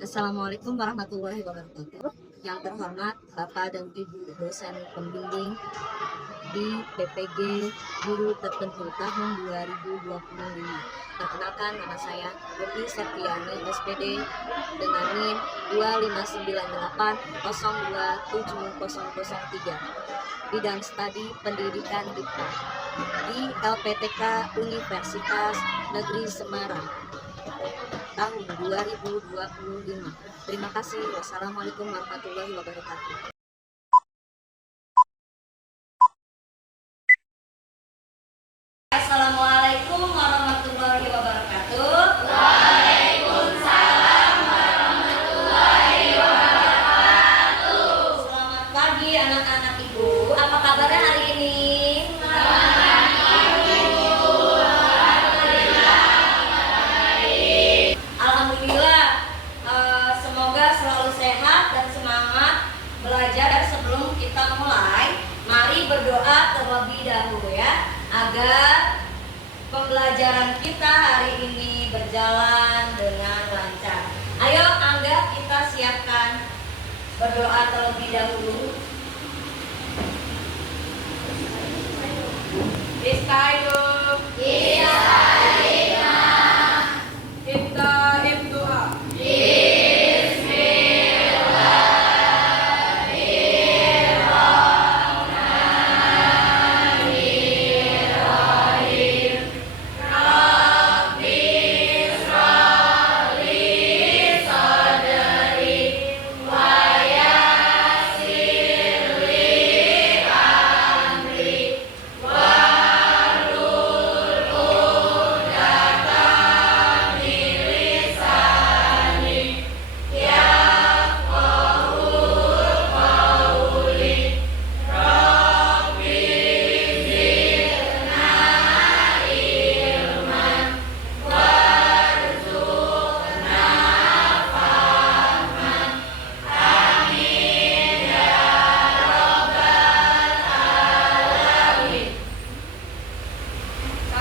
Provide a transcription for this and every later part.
Assalamualaikum warahmatullahi wabarakatuh. Yang terhormat Bapak dan Ibu dosen pembimbing di PPG Guru Tertentu tahun 2025. Perkenalkan, nama saya Putri Septiani SPD dengan NIM 25980270003. Bidang studi pendidikan IPA di LPTK Universitas Negeri Semarang tahun 2025. Terima kasih. Wassalamualaikum warahmatullahi wabarakatuh. Assalamualaikum warahmatullahi wabarakatuh. Waalaikumsalam warahmatullahi wabarakatuh. Selamat pagi anak-anak ibu. Apa kabarnya hari ini? Selamat pagi Bu. Alhamdulillah. Semoga selalu sehat dan semangat belajar. Sebelum kita mulai, mari berdoa terlebih dahulu ya, agar pembelajaran kita hari ini berjalan dengan lancar. Ayo Angga, kita siapkan berdoa terlebih dahulu. Istainuh. Kita doa.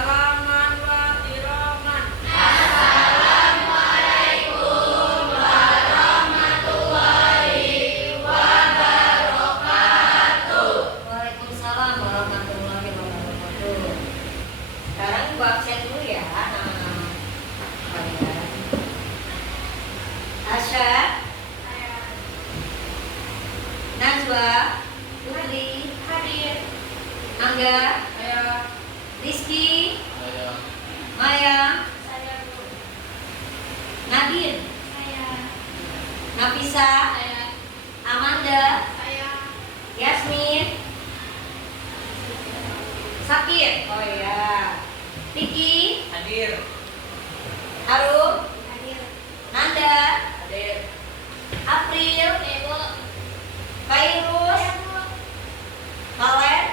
Salaman wa iroman. Waalaikumsalam warahmatullahi wabarakatuh. Sekarang ibu absen dulu ya. Asya, Najwa, Putri, hadir. Angga, Rizky, Maya, Nadir, Nafisa, Amanda, Yasmin, Sakir, oh iya, Vicky, Hadir. Harum, Nanda, April, Fairuz, Valen,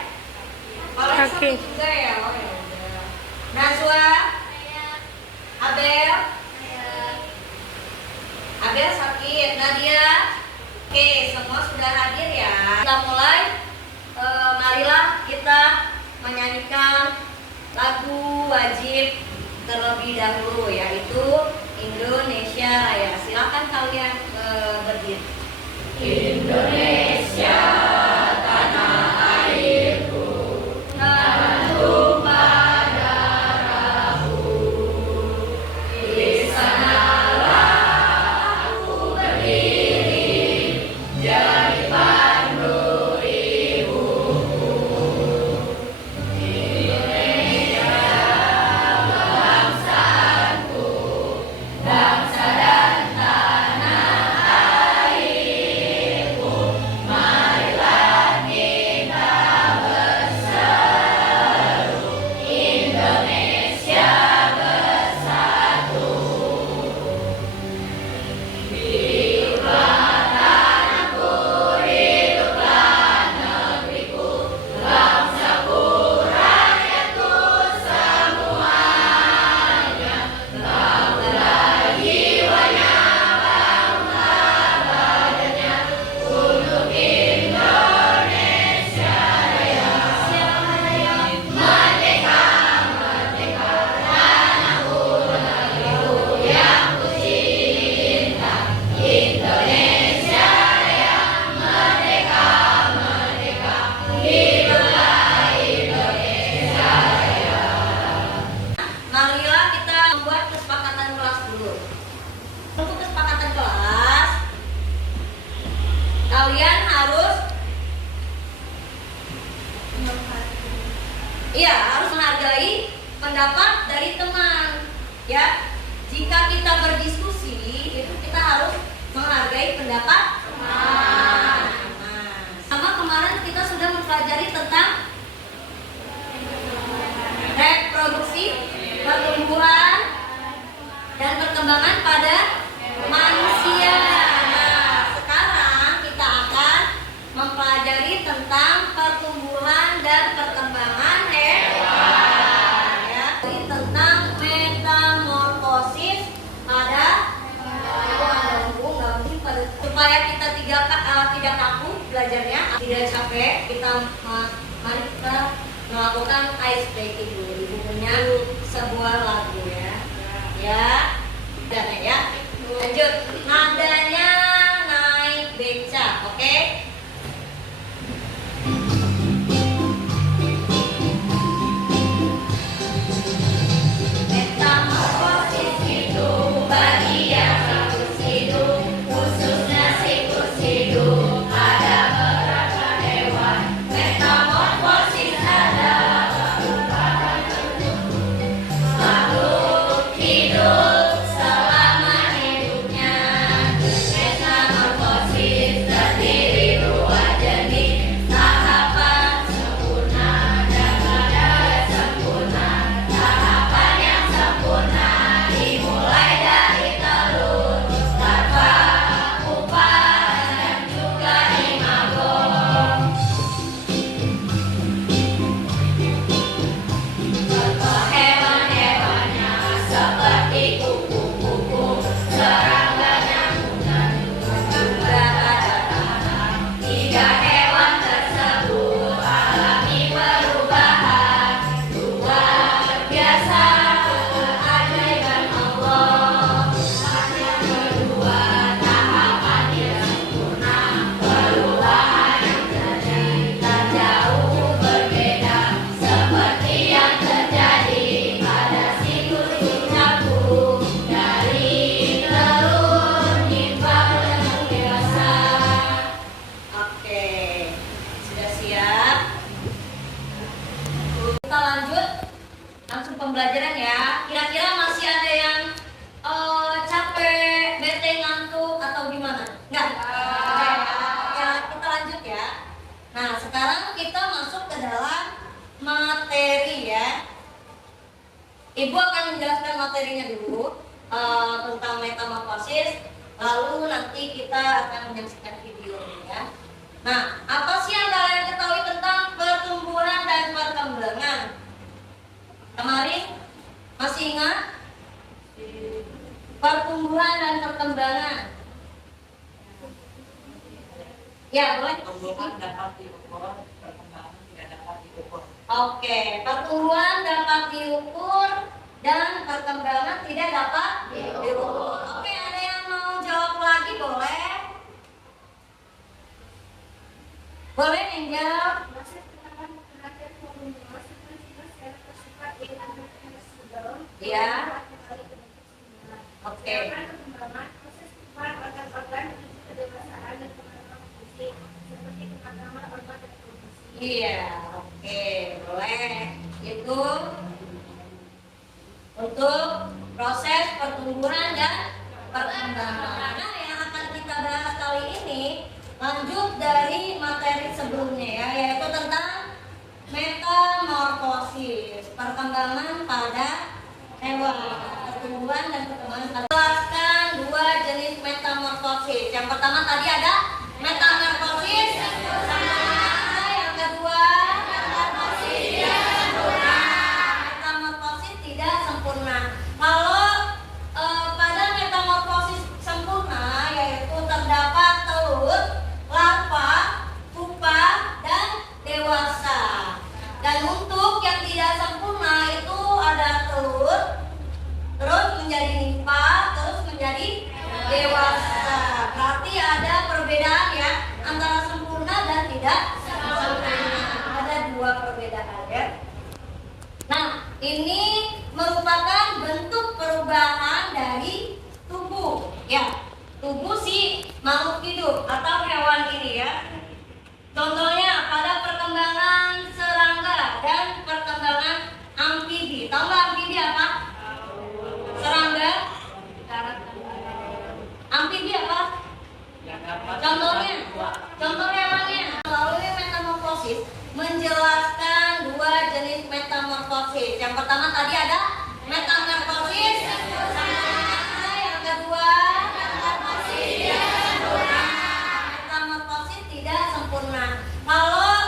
Oke. juga ya, oh ya udah. Najwa, Abel, sakit, Nadia. Oke, semua sudah hadir ya. Kita mulai. Marilah kita menyanyikan lagu wajib terlebih dahulu, yaitu Indonesia Raya. Silakan kalian berdiri. Indonesia tanah airku, tanah tumpah darahku. Di sanalah aku berdiri, jadi pandu ibuku. Indonesia bangsaku, bangsa dan tanah airku. kalian harus harus menghargai pendapat dari teman. Ya, jika kita berdiskusi itu kita harus menghargai pendapat teman. Sama kemarin kita sudah mempelajari tentang reproduksi, pertumbuhan, dan perkembangan pada manusia. Nah, sekarang kita akan mempelajari tentang pertumbuhan dan perkembangan hewan. Ya, ini tentang metamorfosis pada hewan. Supaya kita tidak kaku belajarnya, tidak capek, mari kita melakukan ice breaking dulu. Ibu punya sebuah lagu ya, dan ya lanjut, nadanya naik beca, oke? Metamorfosis itu bagian siklus hidup, khususnya siklus hidup pada beberapa hewan. Metamorfosis adalah perubahan makhluk hidup selama hidupnya. Metamorfosis terdiri dua jenis, tahapan sempurna dan pada sempurna. Tahapan yang sempurna dimulai dari telur, larva, pupa, dan juga imago. Contoh hewan-hewannya seperti kupu-kupu, serangga, nyamuk, dan juga kadal-kadal. Tiga hewan tersebut alami perubahan luar biasa, keajaiban Allah. Yang kedua, tahapan yang sempurna, perubahan yang terjadi tak jauh berbeda seperti yang terjadi pada siklus ucapu dari telur hingga bentuk dewasa. Oke, sudah siap? Kita lanjut langsung pembelajaran ya. Kira-kira masih ada yang capek, bete, ngantuk, atau gimana? Enggak? Oke, ya, kita lanjut ya. Nah, sekarang kita masuk ke dalam materi ya. Ibu akan menjelaskan materinya dulu tentang metamorfosis, lalu nanti kita akan menyaksikan videonya ya. Nah, apa sih yang kalian ketahui tentang pertumbuhan dan perkembangan? Kemarin masih ingat? Pertumbuhan dan perkembangan. Ya, boleh. Pertumbuhan dapat diukur, perkembangan tidak dapat diukur. Oke, pertumbuhan dapat diukur dan perkembangan tidak dapat diukur. Oke, ada yang mau jawab lagi boleh? Boleh yang jawab? Ya. Oke. Iya, oke, boleh. Itu untuk proses pertumbuhan dan perkembangan. Nah, yang akan kita bahas kali ini lanjut dari materi sebelumnya ya, yaitu tentang metamorfosis, perkembangan pada hewan, pertumbuhan dan perkembangan pada. Jelaskan dua jenis metamorfosis. Yang pertama tadi ada metamorfosis sempurna, yang kedua metamorfosis tidak sempurna. Kalau pada metamorfosis sempurna yaitu terdapat telur, larva, pupa, dan dewasa. Dan untuk yang tidak sempurna itu ada telur, terus menjadi nimfa, terus menjadi dewasa. Berarti ada perbedaan ya antara sempurna dan tidak sempurna. Ada dua perbedaan ya. Nah, ini merupakan bentuk perubahan dari tubuh ya, tubuh si makhluk hidup atau hewan ini ya. Contohnya pada perkembangan serangga dan perkembangan amfibi. Tahu nggak amfibi apa? Serangga. Amfibi apa? Contohnya mana? Melalui metamorfosis menjelaskan dua jenis metamorfosis. Yang pertama tadi ada metamorfosis sempurna, yang kedua metamorfosis tidak sempurna. Kalau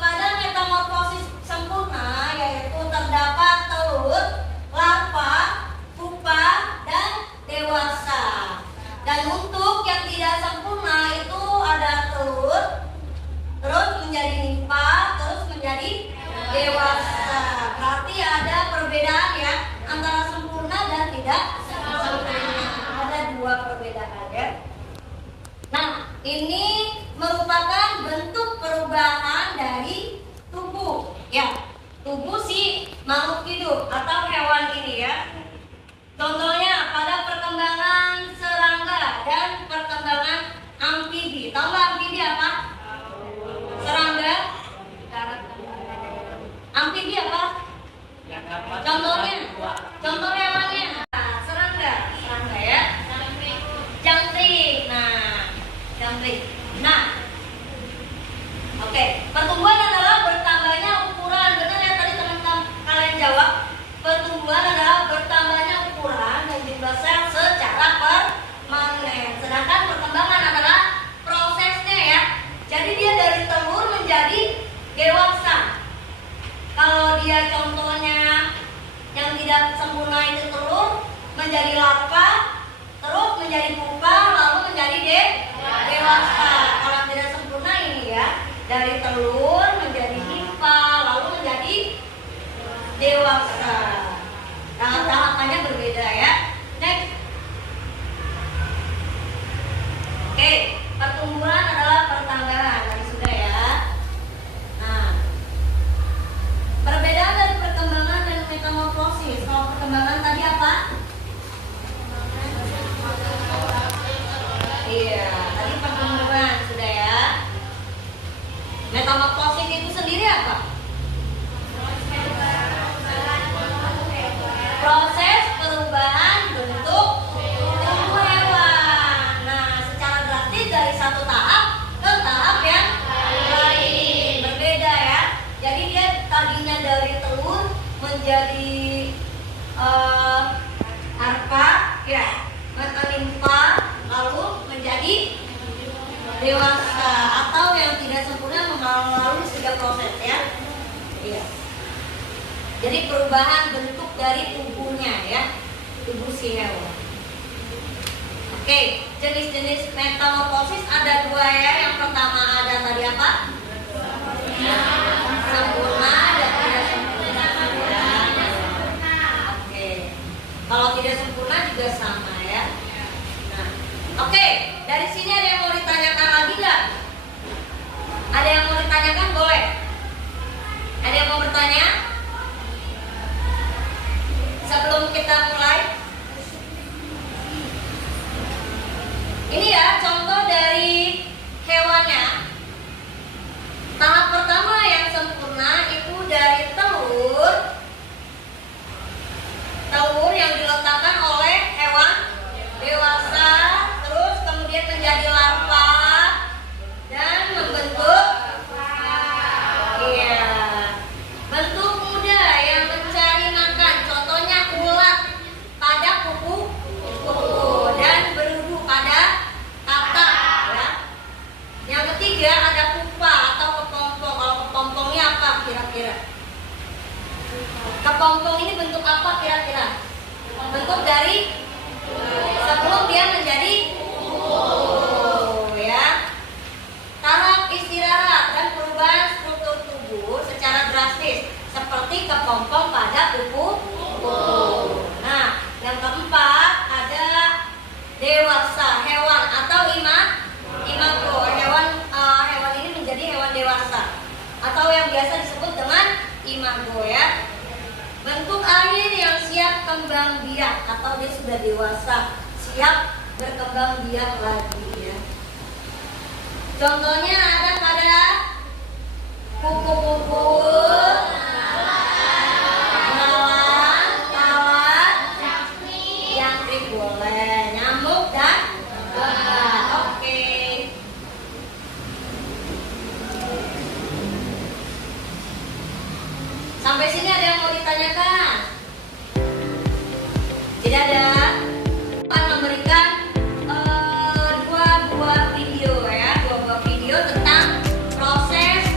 pada metamorfosis sempurna yaitu terdapat telur, larva, pupa, dan dewasa. Dan untuk yang tidak sempurna itu ada telur, terus menjadi nimfa, terus menjadi dewasa. Berarti ada perbedaan ya antara sempurna dan tidak sempurna. Ada dua perbedaan ya. Nah, ini merupakan bentuk perubahan dari tubuh ya. Tubuh si makhluk hidup atau hewan ini ya. Contohnya pada perkembangan serangga dan perkembangan amfibi. Tahu nggak amfibi apa? Serangga. Amfibi apa? Contohnya mana? Serangga ya. Jangkrik. Nah, oke. Pertumbuhan adalah bertambahnya ukuran. Benar ya tadi teman-teman kalian jawab. Pertumbuhan adalah bertambahnya ukuran dan jumlah sel secara permanen. Sedangkan perkembangan adalah prosesnya ya. Jadi dia dari telur menjadi dewasa. Kalau dia contohnya yang tidak sempurna itu telur menjadi larva, terus menjadi pupa, lalu menjadi dewasa. Kalau tidak sempurna ini ya, dari telur menjadi nimfa, lalu menjadi dewasa. Tahapannya berbeda ya. Next. Oke, pertumbuhan adalah pertambahan. Tadi sudah ya. Nah, perbedaan dari perkembangan dan metamorfosis. Kalau perkembangan tadi apa? Iya, tadi pertumbuhan sudah ya. Metamorfosis itu sendiri apa? Proses perubahan bentuk tubuh hewan. Nah, secara drastis dari satu tahap ke tahap yang lain. Berbeda ya. Jadi dia tadinya dari telur menjadi larva, ya, nimfa, lalu menjadi dewasa atau yang tidak sempurna melalui 3 proses ya. Iya. Jadi perubahan bentuk dari tubuhnya ya, tubuh si hewan. Oke, jenis-jenis metamorfosis ada 2 ya. Yang pertama ada tadi apa? Sempurna dan tidak sempurna. Oke. Kalau tidak sempurna juga sama ya. Nah, oke. Dari sini ada yang mau ditanyakan lagi nggak? Ada yang mau ditanyakan boleh. Ada yang mau bertanya? Sebelum kita mulai, ini ya contoh dari hewannya. Tahap pertama yang sempurna itu dari telur yang diletakkan oleh hewan dewasa, terus kemudian menjadi larva dan membentuk bentuk muda yang mencari makan. Contohnya ulat pada kuku dan berudu pada katak ya. Yang ketiga ada pupa atau kepompong. Kalau kepompongnya apa kira-kira? Kepompong ini bentuk apa kira-kira? Bentuk dari sebelum dia menjadi ya. Tahap istirahat dan perubahan struktur tubuh secara drastis seperti kepompong pada kuku. Nah, yang keempat ada dewasa hewan atau imago. Hewan ini menjadi hewan dewasa atau yang biasa disebut dengan imago ya. Bentuk akhir yang siap kembang biak atau dia sudah dewasa, siap berkembang biak lagi ya. Contohnya ada pada kupu-kupu, lalat, lalat, jangkrik boleh, nyamuk dan lalat. Oke. Sampai sini ada yang mau ditanyakan? Tidak ada. Akan memberikan dua buah video ya, dua buah video tentang proses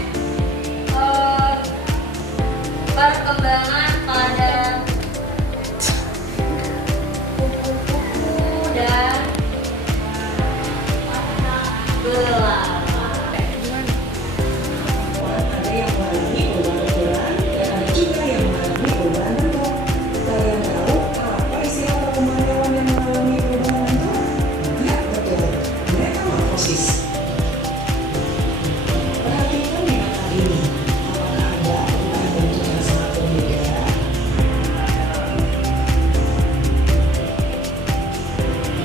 perkembangan pada kupu-kupu dan belalai. Ada yang mengalami perubahan-perubahan dan ada juga yang mengalami perubahan bentuk. Kalian tahu apa istilah perkembangan hewan yang mengalami perubahan bentuk? Ya, betul. Metamorfosis. Perhatikan binatang ini. Apakah ada perubahan bentuk yang sangat berbeda?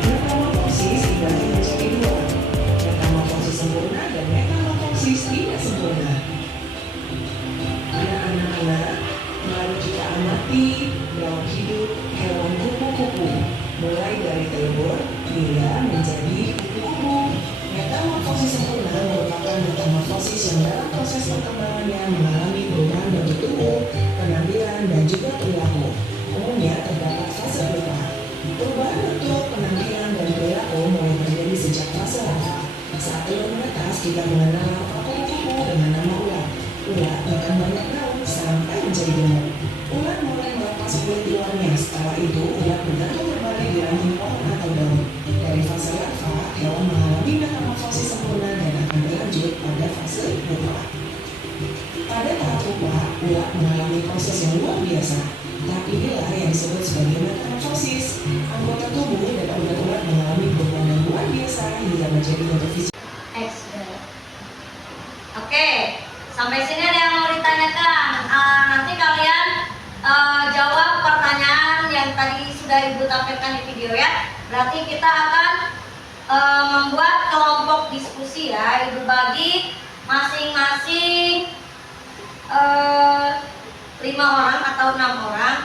Metamorfosis dibagi menjadi dua. Metamorfosis sempurna dan metamorfosis tidak sempurna. Anak-anak mari kita amati dalam hidup hewan kupu-kupu, mulai dari telur hingga menjadi kupu-kupu. Metamorfosis sempurna merupakan metamorfosis yang dalam proses perkembangannya mengalami perubahan bentuk tubuh, penampilan, dan juga perilaku. Umumnya terdapat fase berupa. Perubahan bentuk, penampilan, dan perilaku mulai terjadi sejak fase larva. Saat telur menetas, kita mengenal larva kupu-kupu dengan nama ulat. Ulat bahkan banyak daun sampai menjadi gemuk. Ulat mulai melepas kulit luarnya. Setelah itu, ulat bergantung kembali di ranting pohon atau daun. Dari fase larva, hewan mengalami metamorfosis sempurna dan akan berlanjut pada fase pupa. Pada tahap pupa, ulat mengalami proses yang luar biasa. Tapi inilah yang disebut sebagai metamorfosis. Anggota tubuh dan organ ulat mengalami perubahan yang luar biasa hingga menjadi bentuk fisik. Oke, sampai sini ada yang mau ditanyakan. Nanti kalian jawab pertanyaan yang tadi sudah Ibu tampilkan di video ya. Berarti kita akan membuat kelompok diskusi ya. Ibu bagi masing-masing 5 orang atau 6 orang.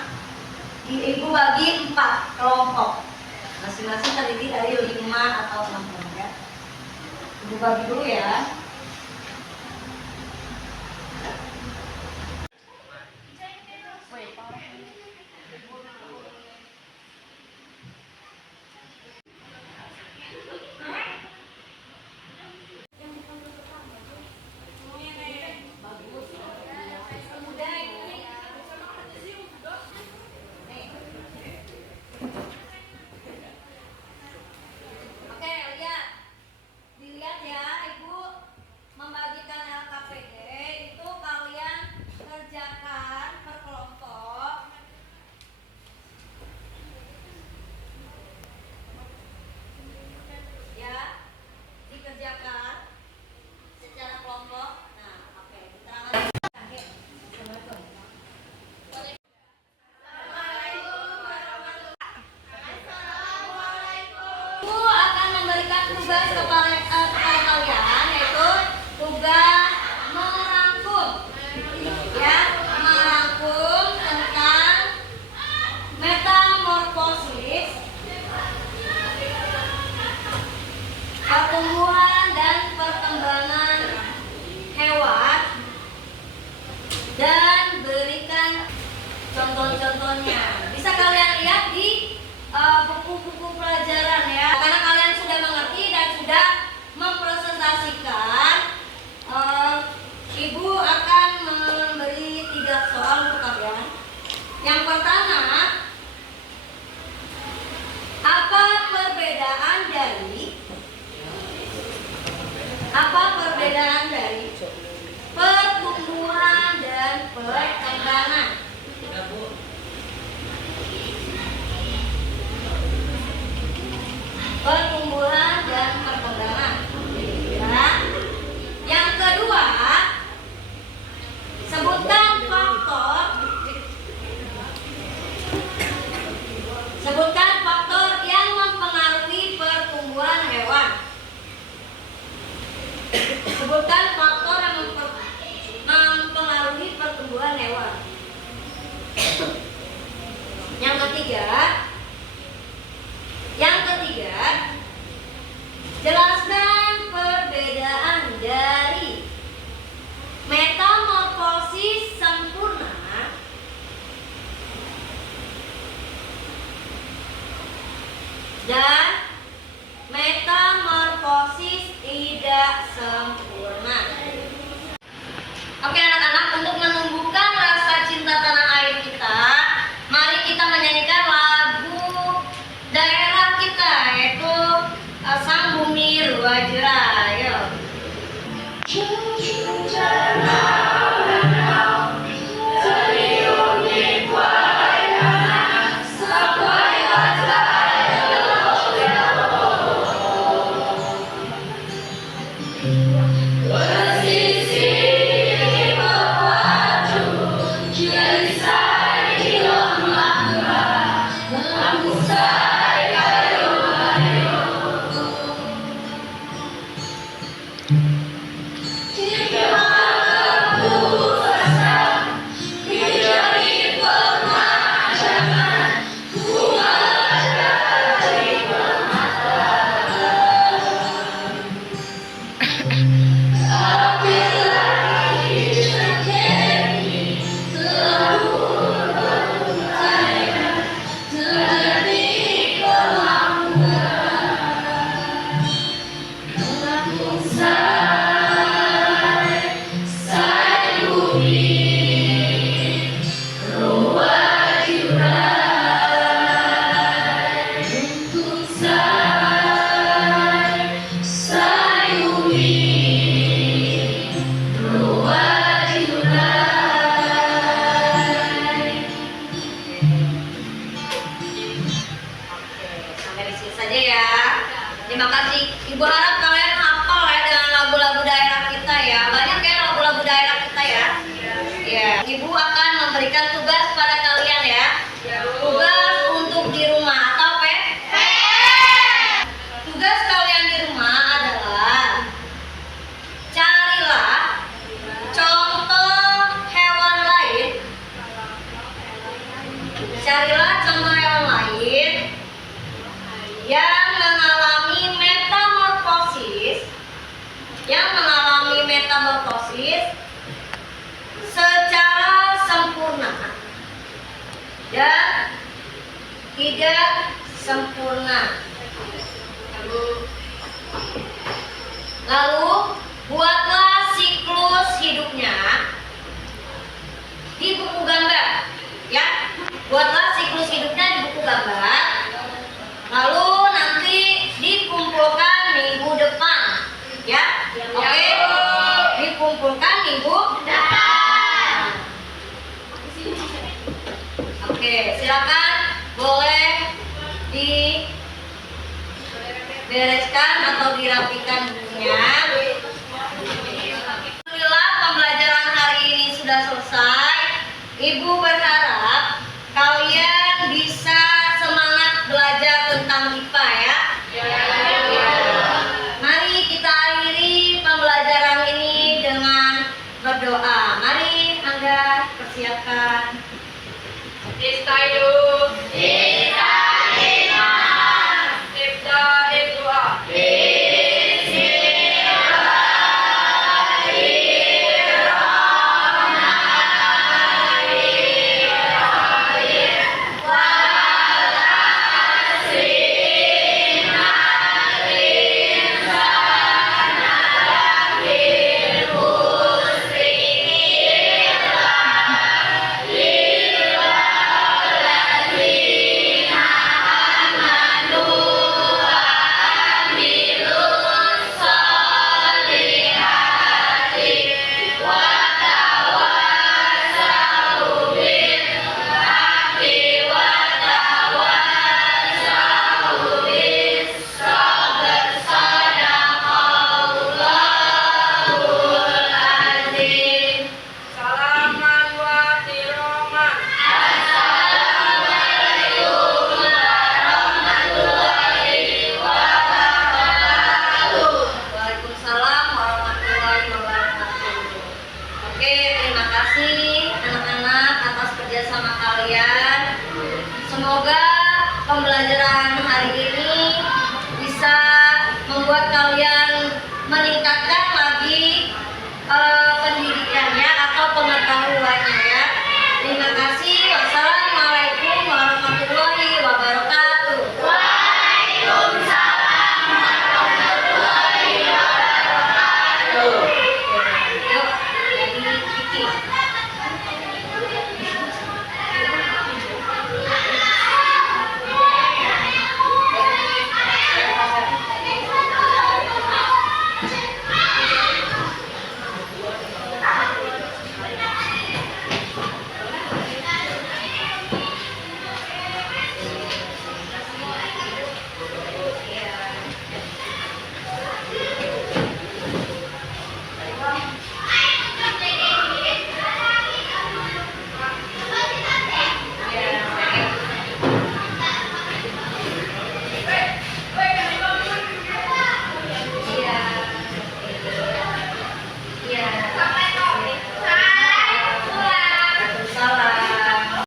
Ibu bagi 4 kelompok. Masing-masing terdiri dari 5 atau 6 orang ya. Ibu bagi dulu ya. Oke, dilihat ya, Ibu membagikan LKPD itu kalian kerjakan per kelompok. Ya, dikerjakan secara kelompok. Nah, oke, diterangkan. Ibu akan memberikan tugas kepada kalian, yaitu tugas merangkum, ya, merangkum tentang metamorfosis, pertumbuhan dan perkembangan hewan, dan berikan contoh-contohnya. Bisa kalian lihat di buku-buku pelajaran ya, karena kalian sudah mengerti dan sudah mempresentasikan. Ibu akan memberi 3 soal untuk kalian. Yang pertama, apa perbedaan dari pertumbuhan dan perkembangan? Pertumbuhan dan perkembangan. Ya. Yang kedua, sebutkan faktor yang mempengaruhi pertumbuhan hewan. Sebutkan faktor yang mempengaruhi ketiga, jelaskan perbedaan dari metamorfosis sempurna dan metamorfosis tidak sempurna. Oke anak-anak, untuk menumbuhkan rasa cinta tanah air kita, mari kita menyanyikan lagu daerah kita, yaitu Sang Bumi Ruwajerah. Ayo. Sampai di sini saja ya. Terima kasih. Ibu harap kalian hafal ya dengan lagu-lagu daerah kita ya. Banyak ya lagu-lagu daerah kita ya. Ya. Ibu akan memberikan tugas pada kalian ya. Tugas untuk di rumah atau tugas kalian di rumah adalah carilah contoh hewan lain. Carilah contoh hewan lain yang mengalami metamorfosis secara sempurna dan tidak sempurna. Lalu buatlah siklus hidupnya di buku gambar ya. Buatlah siklus hidupnya di buku gambar. Lalu nanti dikumpulkan minggu depan ya. Oke. Dikumpulkan minggu depan. Oke, silakan boleh dibereskan atau dirapikan bukunya. Alhamdulillah pembelajaran hari ini sudah selesai. Ibu berharap kalian bisa semangat belajar tentang IPA ya. Mari kita akhiri pembelajaran ini dengan berdoa. Mari Angga persiapkan. Yuk, dari Kiki.